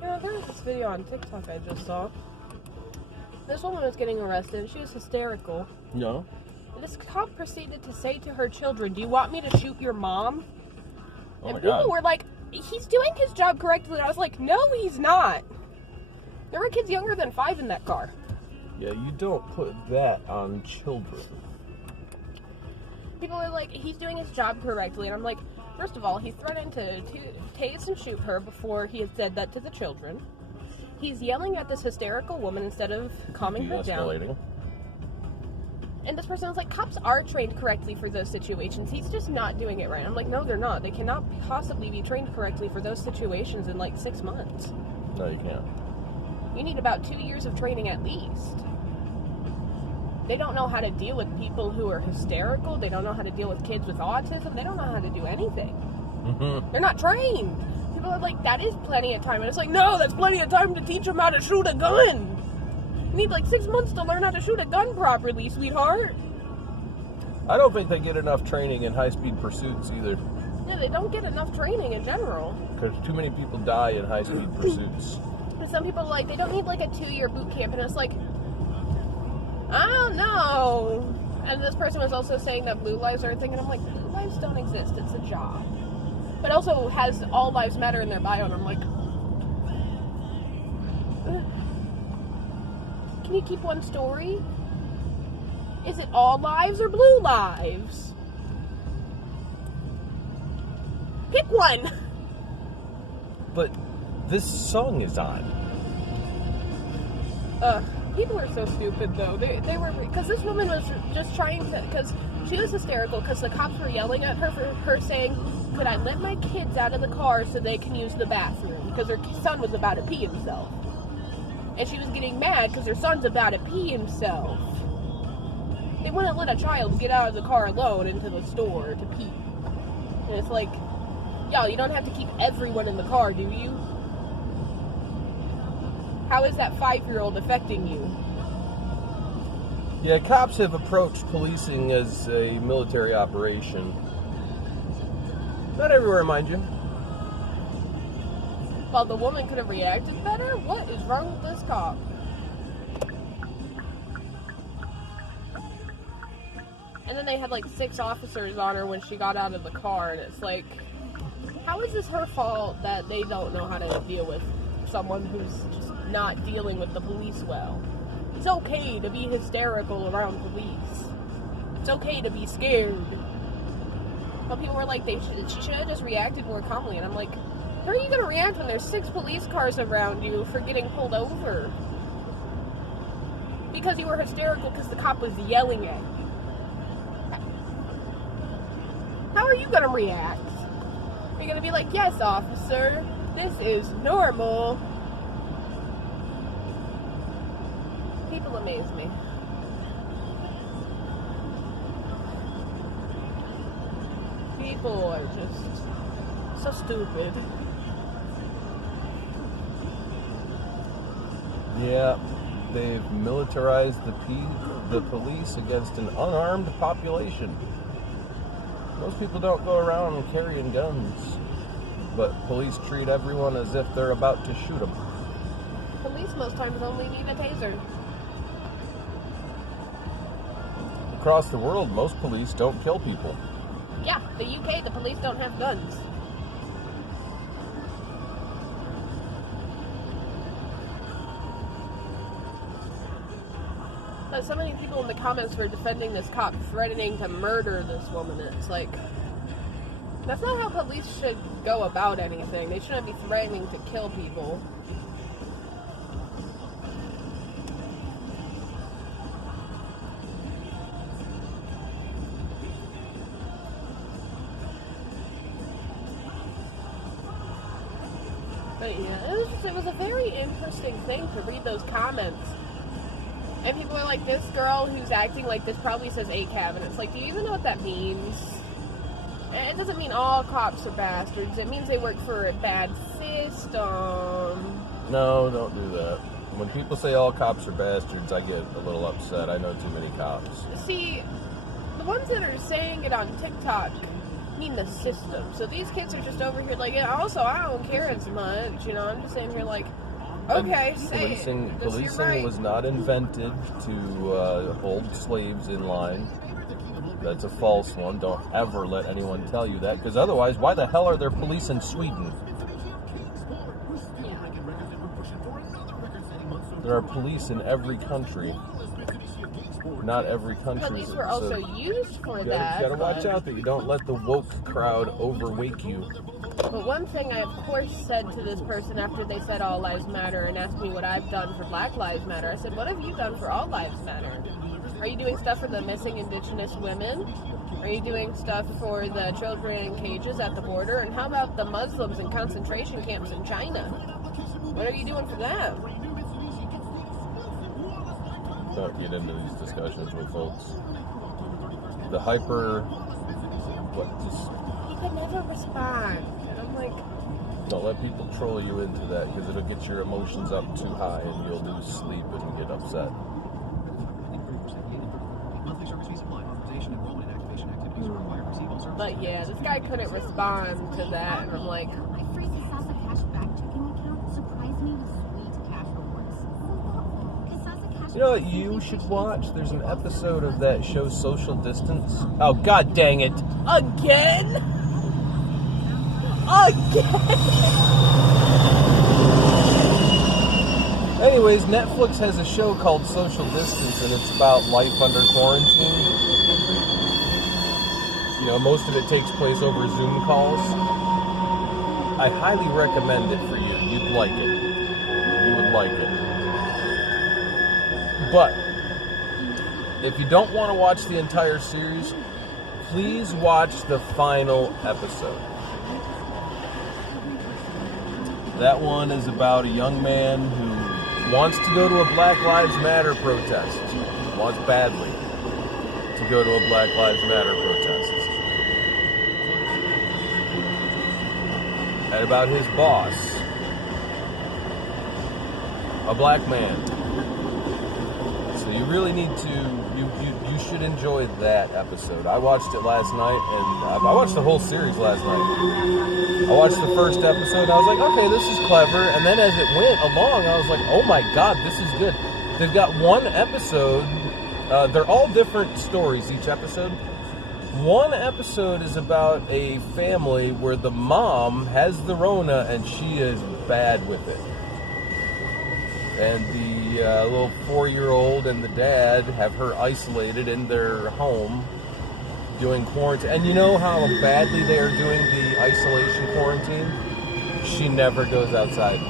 Yeah, there was this video on TikTok I just saw. This woman was getting arrested. She was hysterical. No. And this cop proceeded to say to her children, "Do you want me to shoot your mom?" Oh and my people God. were like, "He's doing his job correctly." And I was like, "No, he's not." There were kids younger than 5 in that car. Yeah, you don't put that on children. People are like, "He's doing his job correctly." And I'm like, first of all, he threatened to tase and shoot her before he had said that to the children. He's yelling at this hysterical woman instead of calming her down. De-escalating. And this person was like, cops are trained correctly for those situations. He's just not doing it right. I'm like, no, they're not. They cannot possibly be trained correctly for those situations in like 6 months. No, you can't. You need about 2 years of training at least. They don't know how to deal with people who are hysterical. They don't know how to deal with kids with autism. They don't know how to do anything. Mm-hmm. They're not trained. People are like, that is plenty of time. And it's like, no, that's plenty of time to teach them how to shoot a gun. You need like 6 months to learn how to shoot a gun properly, sweetheart. I don't think they get enough training in high-speed pursuits either. Yeah, they don't get enough training in general. Because too many people die in high-speed pursuits. And some people are like, they don't need like a 2-year boot camp. And it's like, I don't know. And this person was also saying that blue lives are a thing. And I'm like, blue lives don't exist. It's a job. But also has all lives matter in their bio. And I'm like, can you keep one story? Is it all lives or blue lives? Pick one. But this song is on. People are so stupid though. They were, because this woman was just trying to, because she was hysterical because the cops were yelling at her for her saying, could I let my kids out of the car so they can use the bathroom? Because her son was about to pee himself. And she was getting mad because her son's about to pee himself. They wouldn't let a child get out of the car alone into the store to pee. And it's like, y'all, you don't have to keep everyone in the car, do you? How is that 5-year-old affecting you? Yeah, cops have approached policing as a military operation. Not everywhere, mind you. Well, the woman could have reacted better? What is wrong with this cop? And then they had like 6 officers on her when she got out of the car, and it's like, how is this her fault that they don't know how to deal with someone who's just not dealing with the police well? It's okay to be hysterical around police. It's okay to be scared. But people were like, she should have just reacted more calmly, and I'm like, how are you going to react when there's 6 police cars around you for getting pulled over? Because you were hysterical because the cop was yelling at you. How are you going to react? Are you going to be like, yes, officer, this is normal? People amaze me. People are just so stupid. Yeah, they've militarized the police against an unarmed population. Most people don't go around carrying guns, but police treat everyone as if they're about to shoot them. Police most times only need a taser. Across the world, most police don't kill people. Yeah, the UK, the police don't have guns. But so many people in the comments were defending this cop, threatening to murder this woman. It's like, that's not how police should go about anything. They shouldn't be threatening to kill people. But yeah, it was a very interesting thing to read those comments. And people are like, this girl who's acting like this probably says ACAB, and it's like, do you even know what that means? it doesn't mean all cops are bastards. It means they work for a bad system. No, don't do that. When people say all cops are bastards, I get a little upset. I know too many cops. See, the ones that are saying it on TikTok mean the system. So these kids are just over here like, yeah, also, I don't care as much. You know, I'm just saying here like, okay, say it. Policing was not invented to hold slaves in line. That's a false one. Don't ever let anyone tell you that, because otherwise, why the hell are there police in Sweden? There are police in every country. Not every country. Police were also used for that. You gotta watch out that you don't let the woke crowd overwake you. But one thing I, of course, said to this person after they said All Lives Matter and asked me what I've done for Black Lives Matter, I said, what have you done for All Lives Matter? Are you doing stuff for the missing Indigenous women? Are you doing stuff for the children in cages at the border? And how about the Muslims in concentration camps in China? What are you doing for them? Don't get into these discussions with folks. The He could never respond. And I'm like, don't let people troll you into that, because it'll get your emotions up too high and you'll lose sleep and get upset. But yeah, this guy couldn't respond to that, and I'm like, My free Kasasa Cash back-checking account surprised me with sweet cash rewards. Kasasa Cash. You know what you should watch? There's an episode of that show, Social Distance. Oh, god dang it. again? Again? Anyways, Netflix has a show called Social Distance, and it's about life under quarantine. You know, most of it takes place over Zoom calls. I highly recommend it for you. You'd like it. You would like it. But if you don't want to watch the entire series, please watch the final episode. That one is about a young man who wants to go to a Black Lives Matter protest. Wants badly to go to a Black Lives Matter protest. And about his boss, a black man. So you really need to, you should enjoy that episode. I watched it last night, and I watched the whole series last night. I watched the first episode, and I was like, okay, this is clever. And then as it went along, I was like, oh my god, this is good. They've got one episode, they're all different stories, each episode. One episode is about a family where the mom has the Rona and she is bad with it. And the little 4-year-old and the dad have her isolated in their home doing quarantine. And you know how badly they are doing the isolation quarantine? She never goes outside.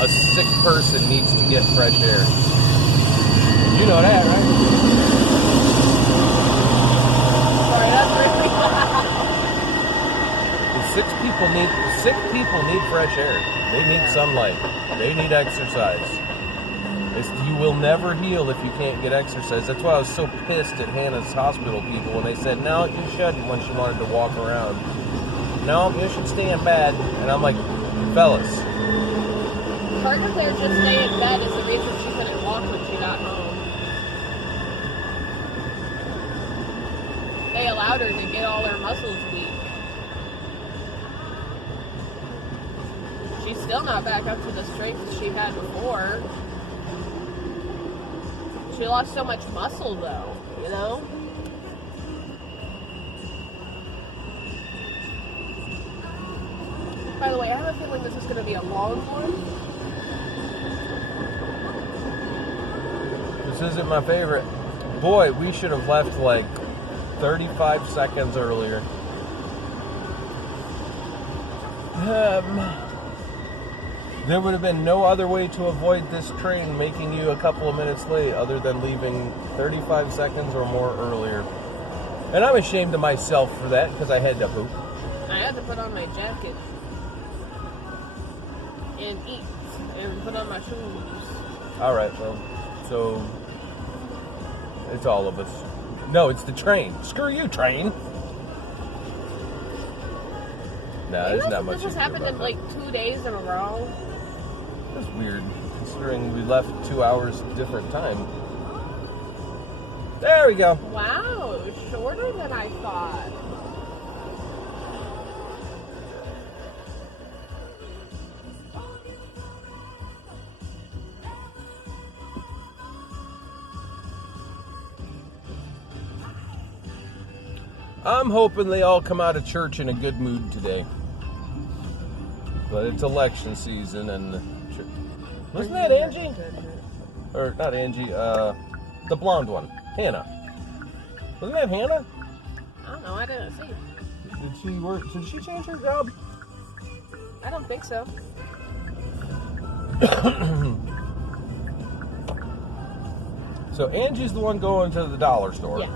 A sick person needs to get fresh air. You know that, right? Sick people need fresh air. They need sunlight. They need exercise. You will never heal if you can't get exercise. That's why I was so pissed at Hannah's hospital people when they said, no, you shouldn't, when she wanted to walk around. No, you should stay in bed. And I'm like, fellas. Part of their just stay in bed is the reason she couldn't walk when she got home. They allowed her to get all her muscles weak. She's still not back up to the strength she had before. She lost so much muscle, though, you know? By the way, I have a feeling this is going to be a long one. This isn't my favorite. Boy, we should have left like 35 seconds earlier. There would have been no other way to avoid this train making you a couple of minutes late other than leaving 35 seconds or more earlier. And I'm ashamed of myself for that because I had to poop. I had to put on my jacket and eat and put on my shoes. Alright, well, so it's all of us. No, it's the train. Screw you, train. Nah, there's not much. This has happened in like 2 days in a row. That's weird, considering we left 2 hours different time. There we go. Wow, shorter than I thought. I'm hoping they all come out of church in a good mood today. But it's election season, and wasn't that Angie? Or not Angie? The blonde one, Hannah. Wasn't that Hannah? I don't know. I didn't see. Did she work? Did she change her job? I don't think so. So Angie's the one going to the dollar store. Yes.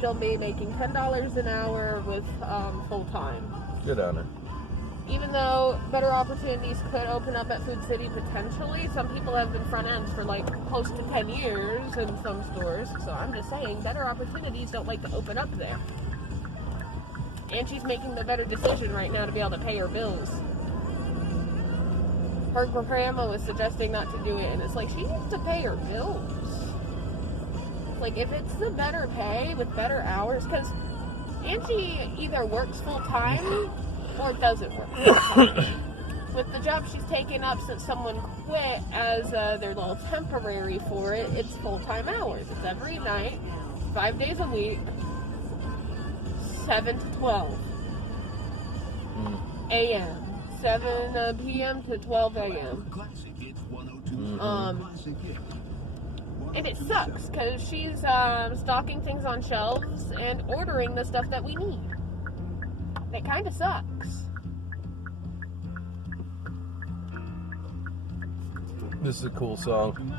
She'll be making $10 an hour with full time. Good on her. Even though better opportunities could open up at Food City potentially, some people have been front ends for like close to 10 years in some stores. So I'm just saying, better opportunities don't like to open up there. And she's making the better decision right now to be able to pay her bills. Her grandma was suggesting not to do it, and it's like she needs to pay her bills. Like, if it's the better pay with better hours, because Angie either works full time or doesn't work full time. With the job she's taken up since someone quit as their little temporary for it, it's full time hours. It's every night, 5 days a week, 7 to 12 a.m. 7 p.m. to 12 a.m. And it sucks because she's stocking things on shelves and ordering the stuff that we need. It kind of sucks. This is a cool song.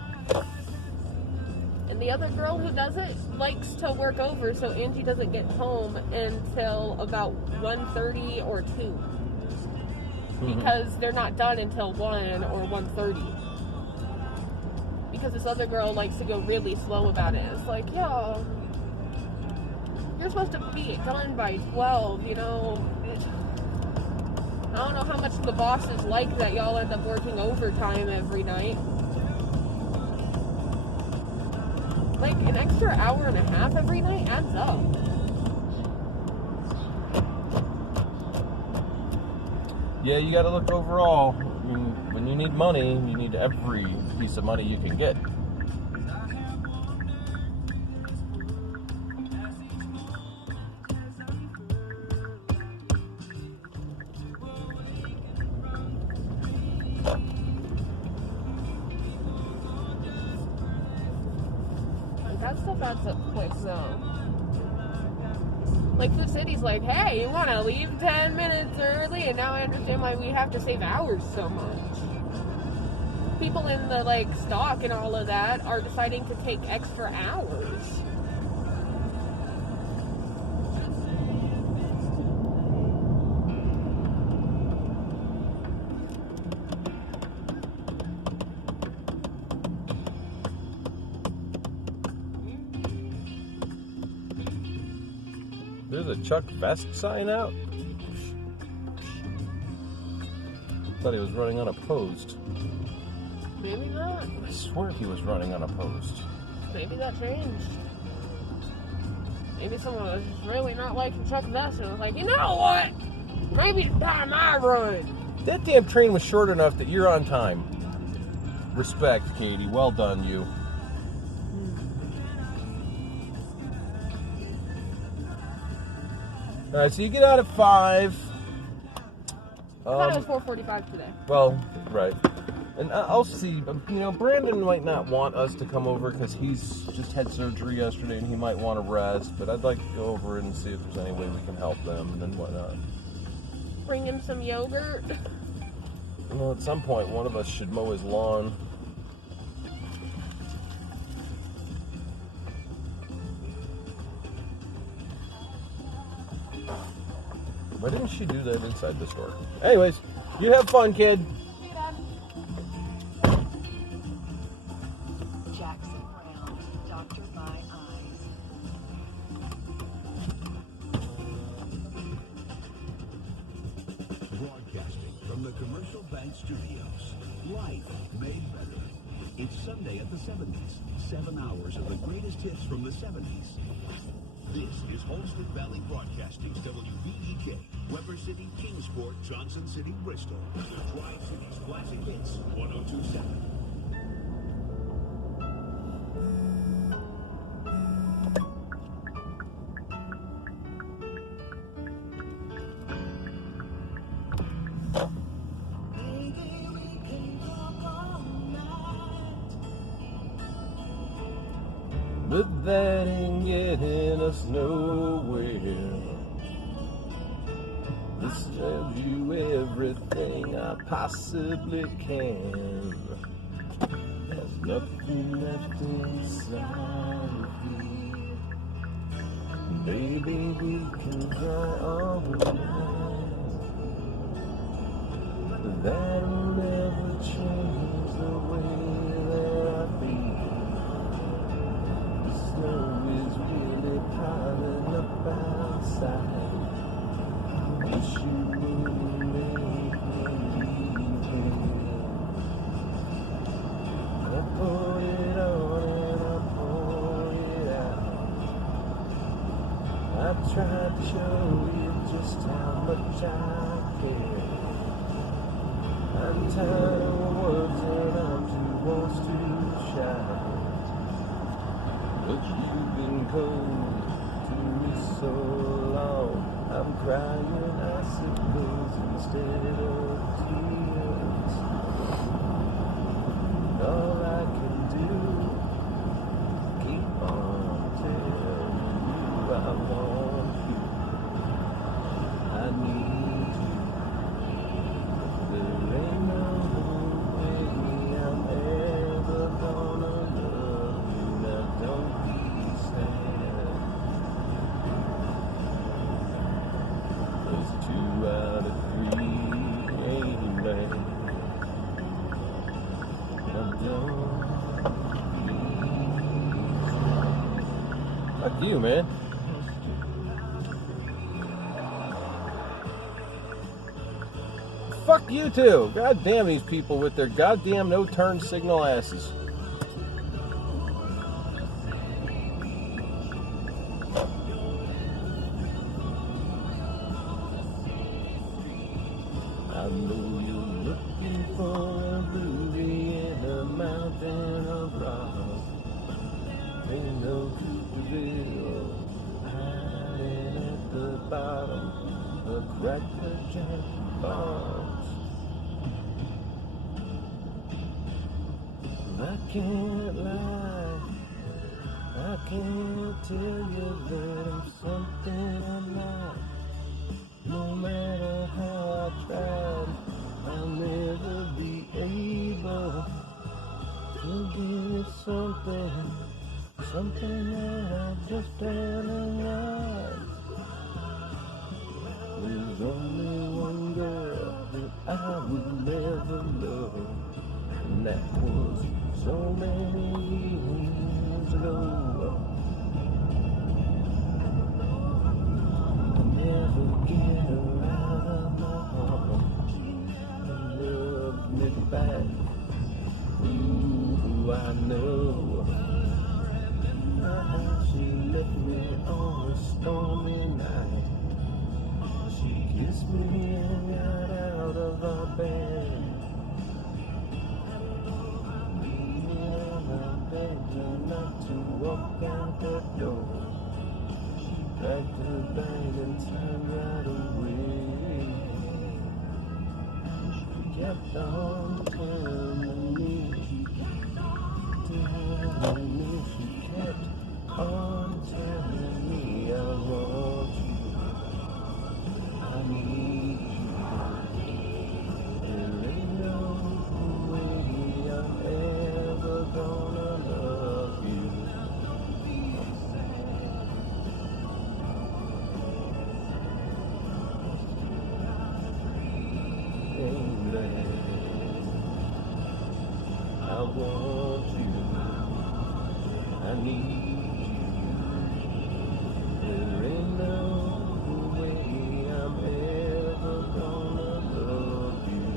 And the other girl who does it likes to work over, so Angie doesn't get home until about 1:30 or 2. Because they're not done until 1 or 1:30. Because this other girl likes to go really slow about it. It's like, yeah, you're supposed to be done by 12, you know. I don't know how much the bosses like that y'all end up working overtime every night. Like, an extra hour and a half every night adds up. Yeah, you gotta look overall. I mean, when you need money, you need every piece of money you can get. Like, that stuff adds up quick, so. Like, Food City's like, hey, you want to leave 10 minutes early? And now I understand why we have to save hours so much. People in the, like, stock and all of that are deciding to take extra hours. There's a Chuck Vest sign out. Thought he was running unopposed. Maybe not. I swear he was running unopposed. Maybe that changed. Maybe someone was really not liking Chuck Vest and was like, you know what? Maybe it's time I run. That damn train was short enough that you're on time. Respect, Katie. Well done, you. All right, so you get out at 5. I thought it was 4:45 today. Well, right. And I'll see. You know, Brandon might not want us to come over because he's just had surgery yesterday and he might want to rest. But I'd like to go over and see if there's any way we can help them, and then whatnot. Bring in some yogurt. Well, at some point, one of us should mow his lawn. Why didn't she do that inside the store? Anyways, you have fun, kid. Jackson Browns. Made better. It's Sunday at the 70s. 7 hours of the greatest hits from the 70s. This is Holston Valley Broadcasting's WVEK, Weber City, Kingsport, Johnson City, Bristol. The Tri-Cities Classic Hits, 1027. But that ain't getting us nowhere. This tells you everything I possibly can. There's nothing left inside of here. Baby, we can try all night. That'll never change the way that I feel. Snow is really piling up outside. Wish you wouldn't make me leave here. I pour it on and I pour it out. I tried to show you just how much I care. I'm tired of words and I'm too lost to shout. But you've been cold to me so long. I'm crying icicles instead of tears. All I can do, keep on telling you I want you. I need you. There ain't no way I'm ever gonna love you. Now don't be sad. There's 2 out of 3 ain't bad. Now don't be sad. Fuck you, man. Fuck you too. God damn these people with their goddamn no turn signal asses. I know you're looking for a ruby in a mountain of rock. Ain't no Cooperville hiding at the bottom of Cracker Jack box. I can't lie, I can't tell you that I'm something I'm not. No matter how I tried, I'll never be able to give you something that I just don't like. There's only one girl that I would never love, and that was so many years ago. I never get her out of my heart. She loved me back. Ooh, I know. She left me on a stormy night. She kissed me and got out of our bed. I begged her not to walk out that door. Packed her bag and turned right away. She kept on telling me, she kept on telling me I want you, I need you. There ain't no way I'm ever gonna love you. I want you, I need you. There ain't no way I'm ever gonna love you.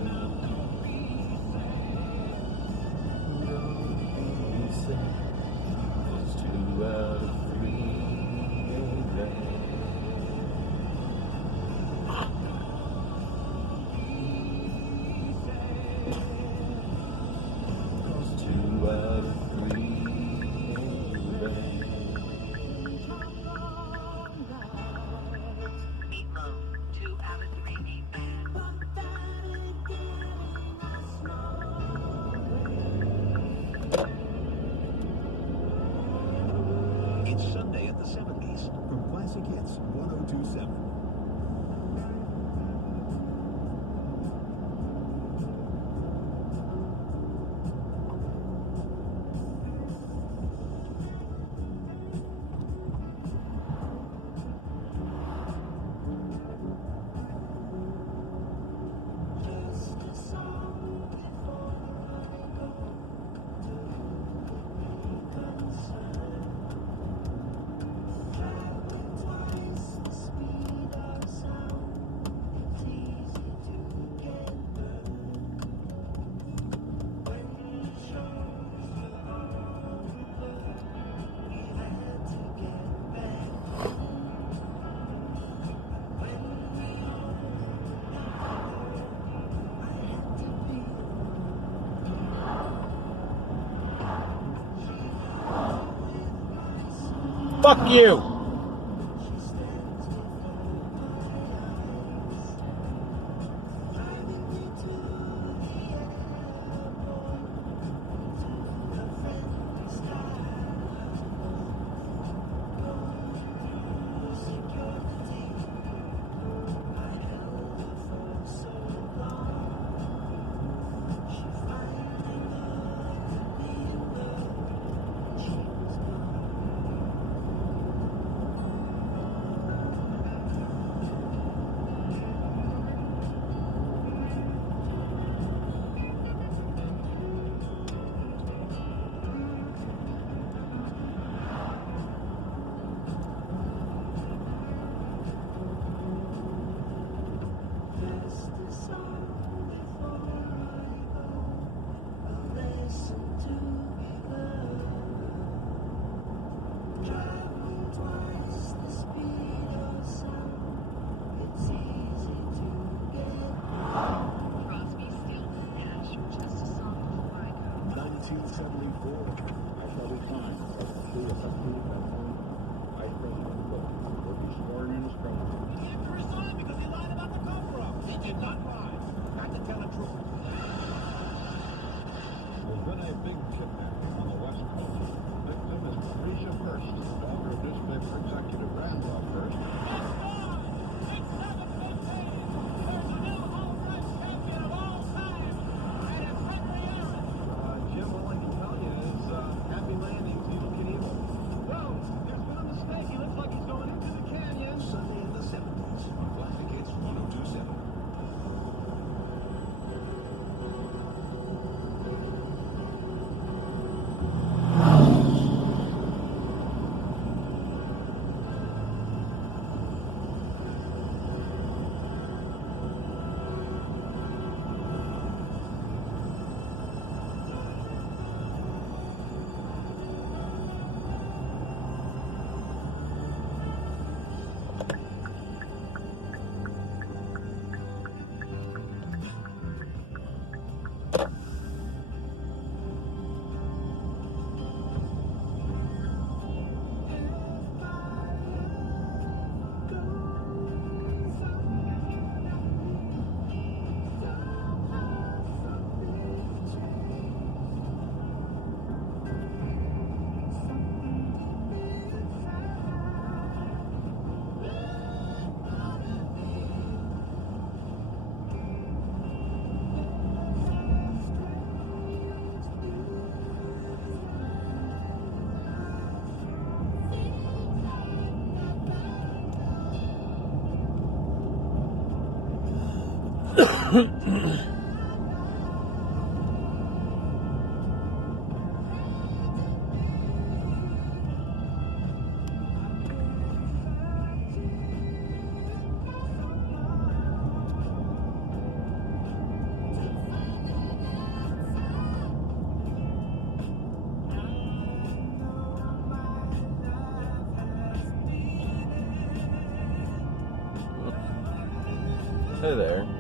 Fuck you! Hey there.